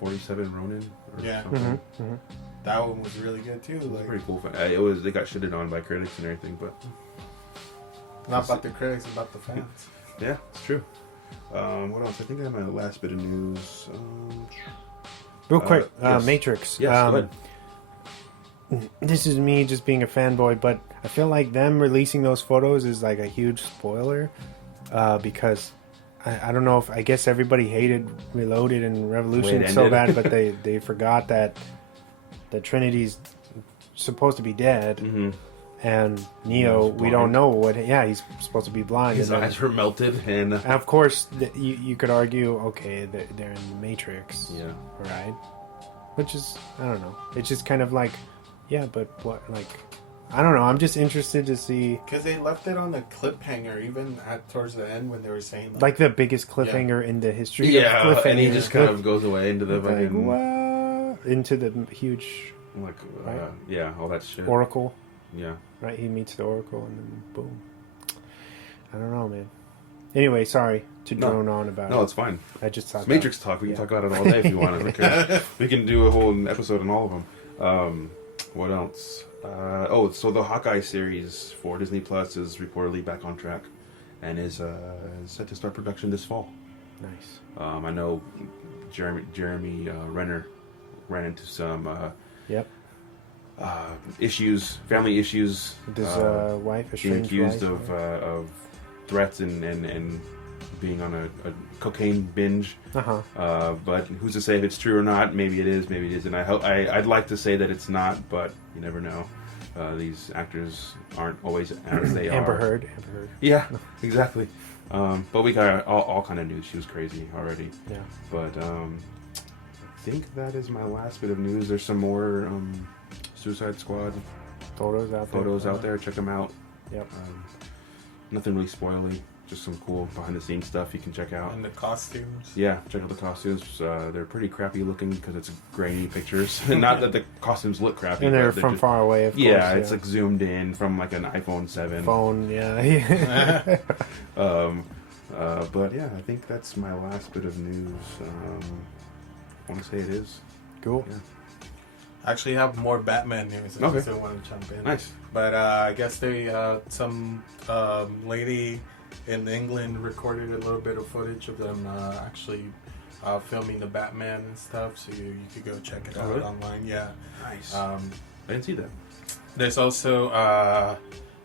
47 Ronin or something. Mm-hmm. Mm-hmm. That one was really good too. It was Like, pretty cool. They got shitted on by critics and everything, but not about the critics, about the fans. yeah, it's true. What else? I think I have my last bit of news. Real quick, yes. Matrix. Yes, go ahead. This is me just being a fanboy, but I feel like them releasing those photos is like a huge spoiler because I don't know if I guess everybody hated Reloaded and Revolution so bad, but they forgot that Trinity's supposed to be dead, and Neo we don't know what. Yeah, he's supposed to be blind. His eyes were melted, and of course you could argue, okay, they're in the Matrix, yeah, right? Which is I don't know. It's just kind of like. Yeah, but what, like, I don't know. I'm just interested to see. Because they left it on the cliffhanger, even towards the end when they were saying. Like the biggest cliffhanger in the history of cliffhanger. And he just kind of goes away into the fucking. Like, into the huge. Like, right? Yeah, all that shit. Oracle. Yeah. Right? He meets the Oracle and then boom. I don't know, man. Anyway, sorry to drone on about it. No, it's fine. I just thought it's Matrix talk. We can talk about it all day if you want. Okay. We can do a whole episode on all of them. What else? So the Hawkeye series for Disney Plus is reportedly back on track, and is set to start production this fall. Nice. I know Jeremy Renner ran into some issues, family issues. With his wife, being accused wife, of threats and being on a cocaine binge. But who's to say if it's true or not? Maybe it is, maybe it isn't. I'd like to say that it's not, but you never know. These actors aren't always as they are. Amber Heard. Yeah, exactly. But we got all kind of news. She was crazy already. Yeah. But I think that is my last bit of news. There's some more Suicide Squad photos out there. Check them out. Yep. Nothing really spoily. Just some cool behind the scenes stuff you can check out. And the costumes. Yeah, check out the costumes. They're pretty crappy looking because it's grainy pictures. Not that the costumes look crappy. And they're from just, far away, of course. Yeah, it's like zoomed in from like an iPhone 7. Phone, yeah. But yeah, I think that's my last bit of news. I want to say it is. Cool. Yeah. I actually have more Batman news. I still want to jump in. Nice. But I guess some lady in England recorded a little bit of footage of them actually filming the Batman and stuff, so you could go check it out online. Yeah. Nice. I didn't see that. There's also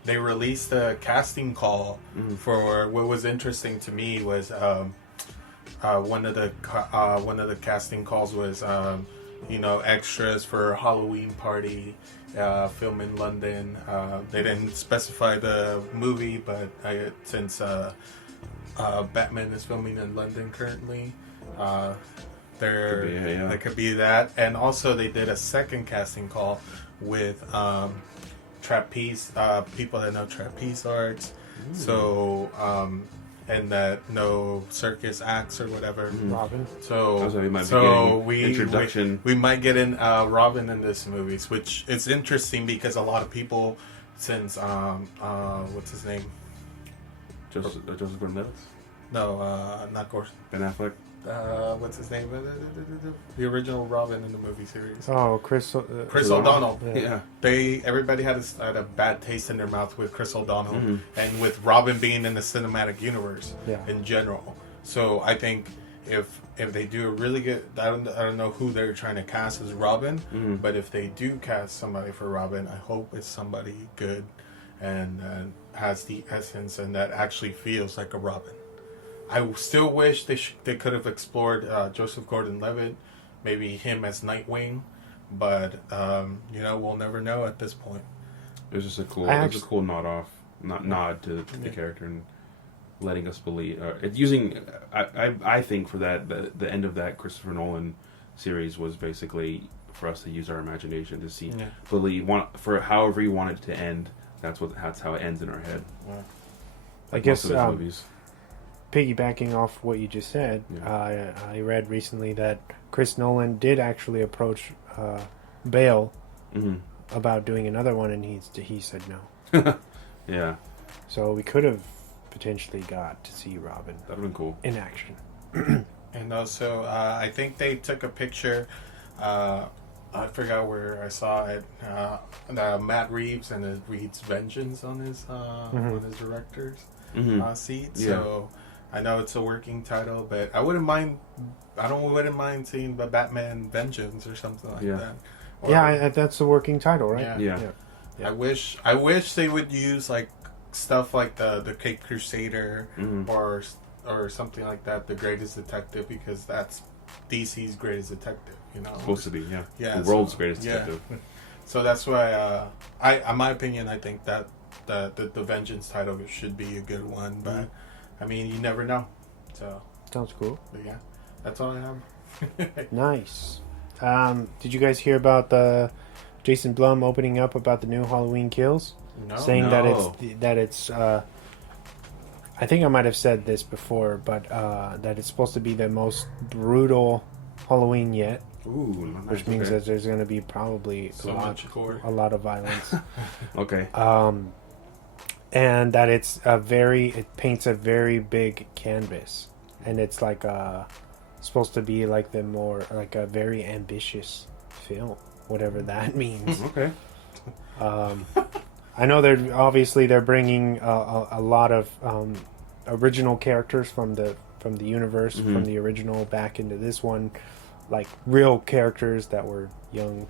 they released a casting call for what was interesting to me was one of the casting calls was extras for a Halloween party film in London. They didn't specify the movie, but since Batman is filming in London currently, there could be that. And also they did a second casting call with trapeze people that know trapeze arts. So and that know circus acts or whatever. Robin. So we might get in Robin in this movie, which is interesting because a lot of people since what's his name? Joseph Gordon-Levitt? No, not Gordon. Ben Affleck. What's his name? The original Robin in the movie series. Oh, Chris O'Donnell. Yeah. Everybody had a bad taste in their mouth with Chris O'Donnell, and with Robin being in the cinematic universe in general. So I think if they do a really good, I don't know who they're trying to cast as Robin, but if they do cast somebody for Robin, I hope it's somebody good and has the essence and that actually feels like a Robin. I still wish they could have explored Joseph Gordon-Levitt, maybe him as Nightwing, but we'll never know at this point. It was just a cool nod to the character and letting us believe. I think for that the end of that Christopher Nolan series was basically for us to use our imagination to see believe for however you want it to end. That's how it ends in our head. Yeah. I guess most of his movies. Piggybacking off what you just said, I read recently that Chris Nolan did actually approach Bale about doing another one, and he said no. Yeah. So we could have potentially got to see Robin. That would have been cool. In action. And also, I think they took a picture. I forgot where I saw it. Matt Reeves, and it reads "Vengeance" on his director's seat. Yeah. So I know it's a working title, but I wouldn't mind. Wouldn't mind seeing the Batman Vengeance or something like that. Or, that's the working title, right? Yeah. I wish they would use like stuff like the Cape Crusader or something like that, the Greatest Detective, because that's DC's Greatest Detective, you know. Supposed to be, yeah. The world's greatest detective. So that's why, in my opinion, I think that the Vengeance title should be a good one, but I mean, you never know. So sounds cool. But yeah, that's all I have. Nice. Did you guys hear about the Jason Blum opening up about the new Halloween Kills? No. Saying that it's I think I might have said this before, but that it's supposed to be the most brutal Halloween yet. Ooh, nice. Which means that there's going to be probably a lot of violence. Okay. And that it paints a very big canvas, and it's like supposed to be like a very ambitious film, whatever that means. Okay. I know they're bringing a lot of original characters from the universe, from the original back into this one, like real characters that were young,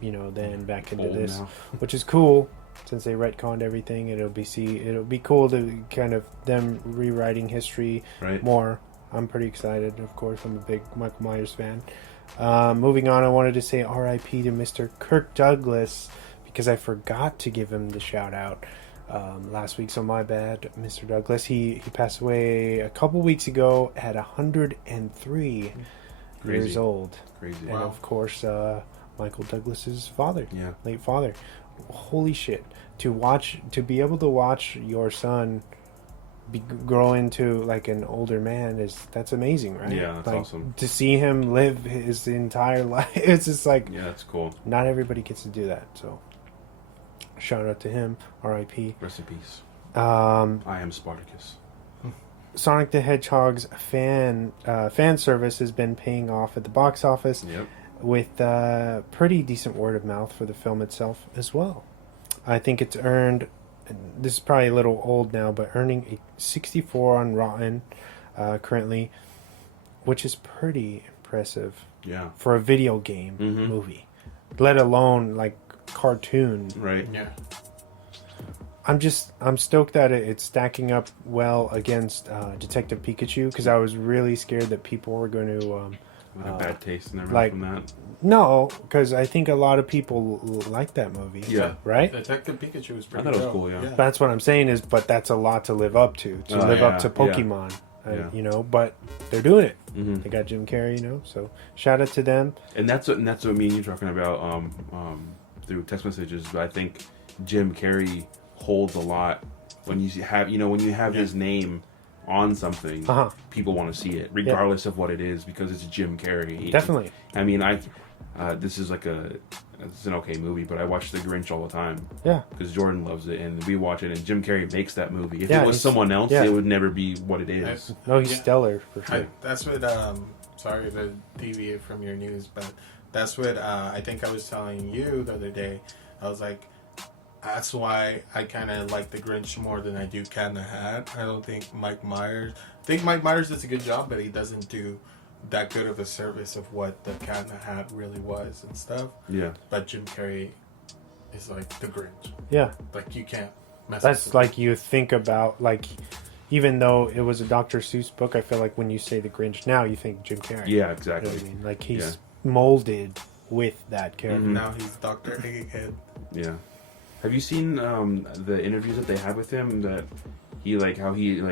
then back into this, which is cool since they retconned everything. It'll be cool to kind of them rewriting history more. I'm pretty excited. Of course, I'm a big Michael Myers fan. Moving on, I wanted to say R.I.P. to Mr. Kirk Douglas, because I forgot to give him the shout out last week, so my bad, Mr. Douglas. He passed away a couple weeks ago at 103 years old. Crazy. And of course, Michael Douglas's father, late father. Holy shit! To be able to watch your son grow into like an older man that's amazing, right? Yeah, that's awesome. To see him live his entire life, it's just like, that's cool. Not everybody gets to do that, so shout out to him. R.I.P. Rest in peace. I am Spartacus. Sonic the Hedgehog's fan service has been paying off at the box office with pretty decent word of mouth for the film itself as well. I think it's earned, this is probably a little old now, but earning a 64 on Rotten currently, which is pretty impressive for a video game movie, let alone like cartoon. Right. Yeah. I'm stoked that it's stacking up well against Detective Pikachu, because I was really scared that people were going to have bad taste and everything from that. No, because I think a lot of people like that movie. Yeah. Right? Detective Pikachu was pretty I thought it was cool, yeah. That's what I'm saying but that's a lot to live up to. Live up to Pokemon. But they're doing it. They got Jim Carrey, so shout out to them. And that's what me and you talking about through text messages. But I think Jim Carrey holds a lot when you have his name on something. People want to see it regardless of what it is, because it's Jim Carrey. Definitely. I mean, this is it's an okay movie, but I watch The Grinch all the time. Yeah. Because Jordan loves it, and we watch it, and Jim Carrey makes that movie. If it was someone else, it would never be what it is. No, he's stellar for sure. That's what. Sorry to deviate from your news, but that's what I think I was telling you the other day. I was like, that's why I kind of like The Grinch more than I do Cat in the Hat. I don't think Mike Myers. I think Mike Myers does a good job, but he doesn't do that good of a service of what the Cat in the Hat really was and stuff. Yeah. But Jim Carrey is like The Grinch. Yeah. Like, you can't mess That's with like, you think about, like, even though it was a Dr. Seuss book, I feel like when you say The Grinch now, you think Jim Carrey. Yeah, exactly. You know what I mean? Like, he's molded with that character. Now he's Dr. Egghead. Yeah. Have you seen the interviews that they had with him, that he how he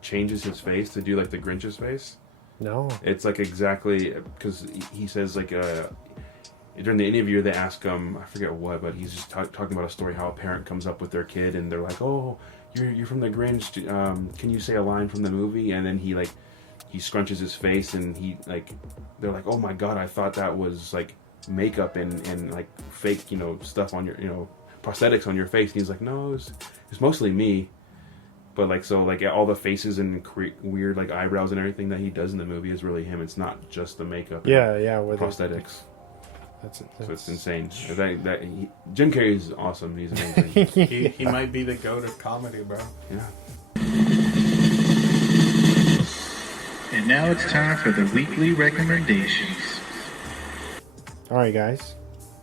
changes his face to do like the Grinch's face? No. It's like exactly, because he says during the interview they ask him, I forget what, but he's just talking about a story how a parent comes up with their kid and they're like, oh, you're from the Grinch, can you say a line from the movie? And then he scrunches his face and they're like, oh my god, I thought that was like makeup and like fake stuff on your prosthetics on your face. And he's like, no, it's mostly me. But like all the faces and weird like eyebrows and everything that he does in the movie is really him. It's not just the makeup. With prosthetics. That's so it's insane. Jim Carrey is awesome. He's amazing. he might be the goat of comedy, bro. Yeah. And now it's time for the weekly recommendations. All right, guys.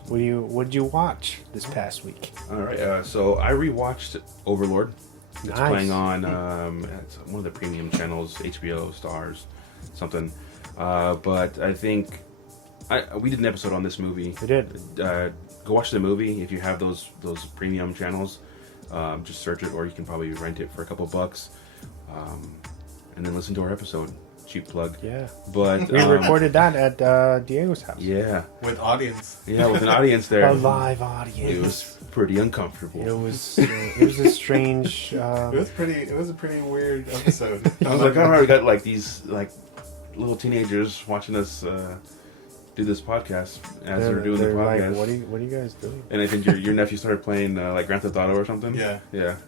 What'd you watch this past week? All right. So I rewatched Overlord. It's Nice. playing on it's one of the premium channels, HBO, Stars, something. But I think we did an episode on this movie. We did. Go watch the movie if you have those premium channels. Just search it, or you can probably rent it for a couple bucks, and then listen to our episode. Cheap plug. Yeah. But we recorded that at Diego's house. Yeah. With audience. Yeah, with an audience there. A live audience. It was pretty uncomfortable. It was a strange. It was a pretty weird episode. I was like, we got like these like little teenagers watching us do this podcast as they're doing the podcast. Like, what are you guys doing? And I think your nephew started playing like Grand Theft Auto or something. Yeah. That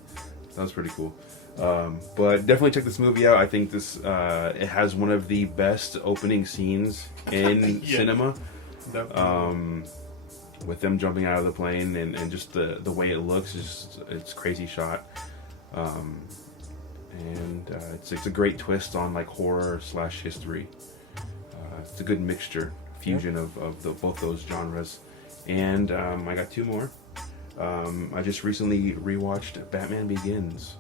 was pretty cool. But definitely check this movie out. I think this it has one of the best opening scenes in cinema. With them jumping out of the plane and just the way it looks it's crazy shot. It's a great twist on like horror / history. It's a good fusion of both those genres. And I got two more. I just recently rewatched Batman Begins.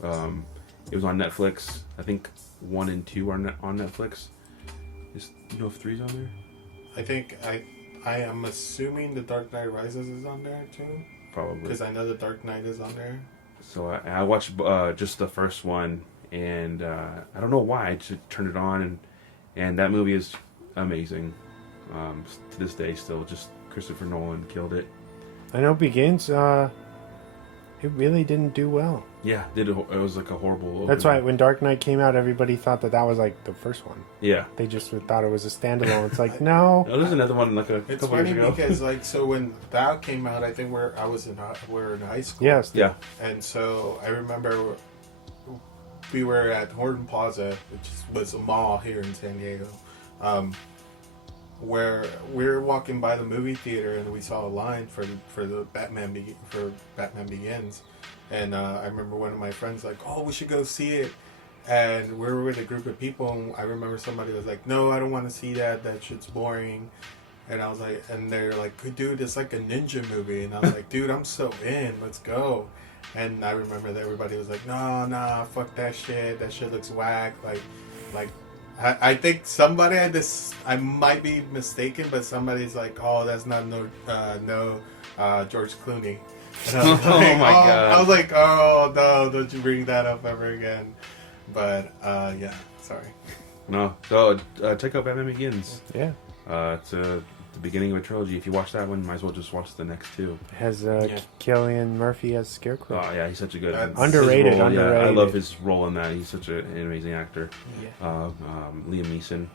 It was on Netflix. I think 1 and 2 are on Netflix. Do you know if 3's on there? I think I am assuming The Dark Knight Rises is on there too. Probably. Because I know The Dark Knight is on there. So I watched just the first one, and I don't know why I just turned it on, and that movie is amazing. To this day, still, just Christopher Nolan killed it. I know Begins. It really didn't do well. Yeah, it was like a horrible opening. That's why when Dark Knight came out, everybody thought that was like the first one. Yeah. They just thought it was a standalone. It's like, no. There's another one like It's couple funny years ago. because like so when that came out, I think we're in high school. Yes. Yeah. And so I remember we were at Horton Plaza, which was a mall here in San Diego, where we were walking by the movie theater and we saw a line for the Batman Begins, and I remember one of my friends like, "Oh, we should go see it," and we were with a group of people, and I remember somebody was like, "No, I don't want to see that. That shit's boring." And I was like, and they're like, "Dude, it's like a ninja movie," and I was like, "Dude, I'm so in. Let's go." And I remember that everybody was like, "Nah, fuck that shit. That shit looks whack." Like. I think somebody had this. I might be mistaken, but somebody's like, "Oh, that's not George Clooney." And I was like, my God! I was like, "Oh no, don't you bring that up ever again?" But yeah, sorry. No, so check out Batman Begins. Yeah. It's the beginning of a trilogy. If you watch that one, might as well just watch the next two. It has Cillian Murphy as Scarecrow. Oh yeah, he's such a good underrated. Role, underrated. Yeah, I love his role in that. He's such an amazing actor. Yeah. Liam Neeson,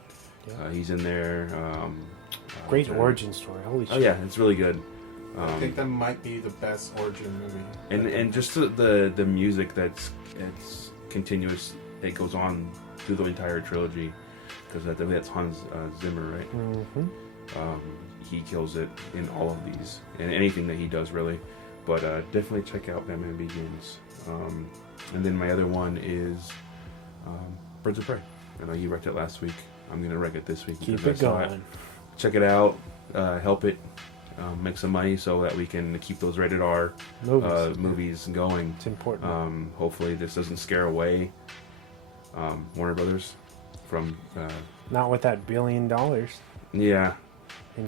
he's in there. Great origin story. Holy shit! Oh yeah, it's really good. I think that might be the best origin movie. And just the music it's continuous. It goes on through the entire trilogy because that's Hans Zimmer, right? Mm-hmm. He kills it in all of these and anything that he does, really. But definitely check out Batman Begins. And then my other one is Birds of Prey. I know you wrecked it last week. I'm gonna wreck it this week. Keep it going. Check it out. Help it make some money so that we can keep those rated R movies going. It's important. Hopefully this doesn't scare away Warner Brothers from. Not with that $1 billion. Yeah.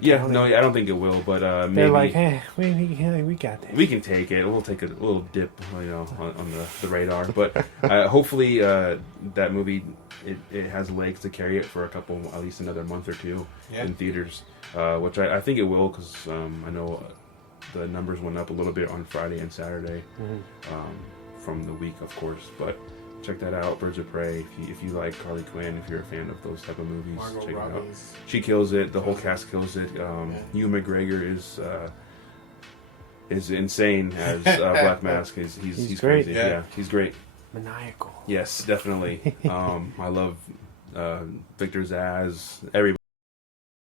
Yeah, no, I don't think it will, but maybe... They're like, hey, we got this. We can take it. We'll take a little dip, on the radar. But hopefully that movie, it has legs to carry it for at least another month or two in theaters, which I think it will, because I know the numbers went up a little bit on Friday and Saturday from the week, of course, but... Check that out, Birds of Prey. If you like Harley Quinn, if you're a fan of those type of movies, check it out. She kills it. The whole cast kills it. Ewan McGregor is insane as Black Mask. He's great. crazy. Yeah, he's great. maniacal. Yes, definitely. I love Victor Zsasz. Everybody.